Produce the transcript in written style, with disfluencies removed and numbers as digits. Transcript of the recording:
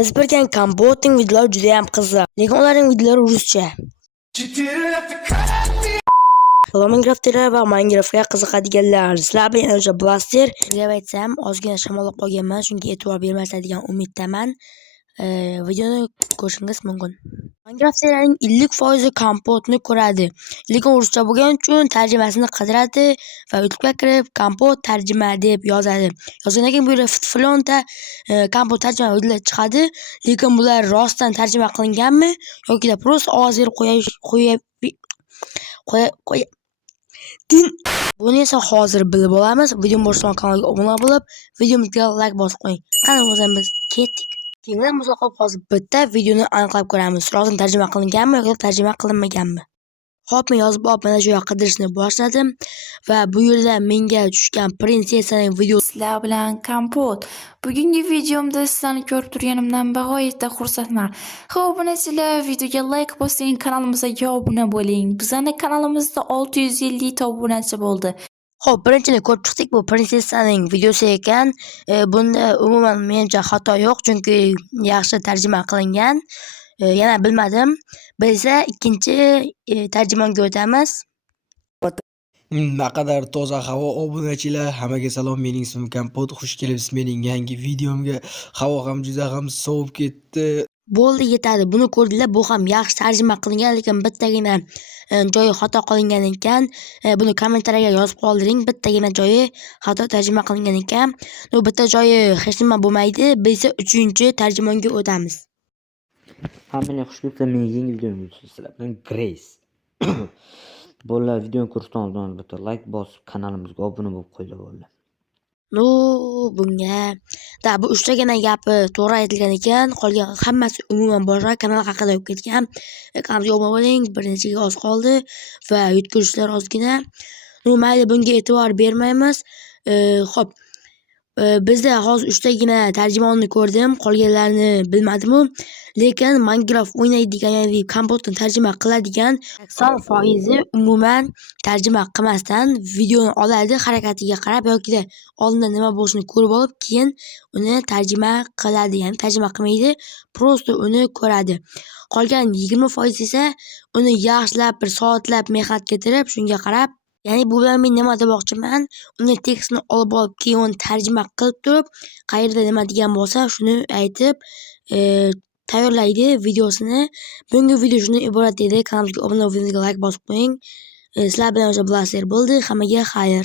Biz bilgan Kompotning videolari juda ham qiziq, lekin ularning videolari ruscha. Minecraft'lar va Minecraft'ga qiziqadiganlar, sizlar bilan o'sha Blaster deb aytsam, ozgina shamollab qolganman, chunki e'tibor bermaslar degan umiddaman. Videoni ko'rishingiz mumkin. Minecraft'larning 50% Kompotni ko'radi, lekin ruscha bo'lgani uchun tarjimasini qidiradi va YouTube'ga kirib Kompot tarjima deb yozadi. Yozgandan keyin bu yerda fitfilonta Kompot tarjima videolar chiqadi, lekin bular rostdan tarjima qilinganmi yoki prosta ovoz berib buni esa hozir bilib olamiz. Videoning boshida kanalga obuna bo'lib, videomizga like bosib qo'ying. Qani bo'lsam biz ketdik. Keyingi musoqol hozir bitta videoni aniqlab ko'ramiz. Rostdan tarjima qilinganmi yoki tarjima qilinmaganmi? Xo'p, men yozib olib mana shu yoqqa qidirishni boshladim va bu yerda menga tushgan prinsessaning videosi. Sizlar bilan Kompot. Bugungi videomda sizlarni ko'rib turganimdan bag'oyatda xursandman. Xo'p, obunachilar, videoga like bosing, kanalimizga obuna bo'ling. Bizning kanalimizda 650 ta obunachi bo'ldi. Xo'p, birinchidan ko'rib chiqdik, bu prinsessaning videosi ekan. Bunda umuman menimcha xato yo'q, chunki yaxshi tarjima qilingan. Yana bilmadim. Biz esa ikkinchi tarjimonga o'tamiz. Naqadar toza havo obunachilar, hammaga salom. Mening ismim Kompot. Xush kelibsiz mening yangi videomga. Havo ham juda ham sovib ketdi. Bo'ldi, yetadi. Buni ko'rdinglar, bu ham yaxshi tarjima qilingan, lekin bittagina joyi xato qilingan ekan. Buni kommentariyaga yozib qoldiring. Bittagina joyi xato tarjima qilingan ekan. Bitta joyi hech nima bo'lmaydi. Biz esa 3-tarjimonga o'tamiz. Hammaga xush kelibsizlar mening yangi videomga. Sizlar bilan Grace. Bolalar, videoni ko'rishdan oldin bitta like bosib, kanalimizga obuna bo'lib qo'yinglar bolalar. Bunga bu 3tagina gapi to'g'ri aytilgan ekan, qolgan hammasi umuman boshqa kanal haqida bo'lib ketgan. Kanalimizga obuna bo'ling, bir nechaga oz qoldi va yutqizishlar ozgina. Mayli, bunga e'tibor bermaymiz. Xo'p, bizda hozir 3tagina tarjimonni ko'rdim, qolganlarini bilmadim-u. Lekin Minecraft o'ynaydigan, ya'ni Kompotni tarjima qiladigan 80% umuman tarjima qilmasdan videoni oladi, harakatiga qarab yoki oldindan nima bo'lishini ko'rib olib, keyin uni tarjima qiladi, ya'ni tarjima qilmaydi, prosta uni ko'radi. Qolgan 20% esa uni yaxshilab bir soatlab mehnat keltirib, shunga qarab, ya'ni bu bilan men nima demoqchiman, uni tekstni olib keyin uni tarjima qilib turib, qayerda nima degan bo'lsa, shuni aytib tayyorlaydi videosini. Bugungi video shundan iborat edi. Kanalimizga obuna bo'lib, videoga like bosib qo'ying. Sizlar bilan o'sha Blaster bo'ldi. Hammaga xayr.